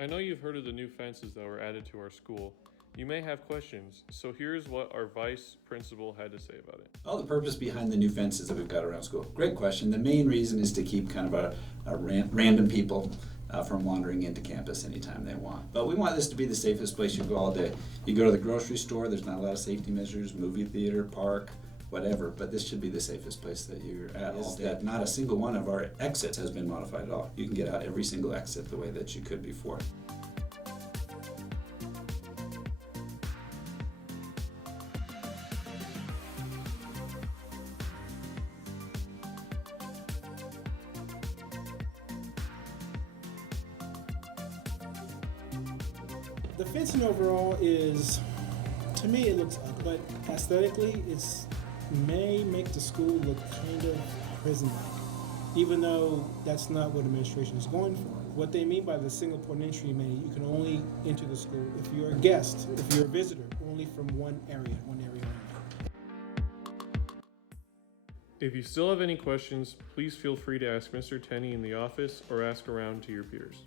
I know you've heard of the new fences that were added to our school. You may have questions, so here's what our vice principal had to say about it. Oh, the purpose behind the new fences that we've got around school. Great question. The main reason is to keep kind of a random people from wandering into campus anytime they want. But we want this to be the safest place you go all day. You go to the grocery store, there's not a lot of safety measures, movie theater, park, whatever, but this should be the safest place that you're at all day. That not a single one of our exits has been modified at all. You can get out every single exit the way that you could before. The fencing overall is, to me, it looks ugly, but aesthetically, it's may make the school look kind of prison-like, even though that's not what administration is going for. What they mean by the single point entry means you can only enter the school if you're a guest, if you're a visitor, only from one area only. If you still have any questions, please feel free to ask Mr. Tenney in the office or ask around to your peers.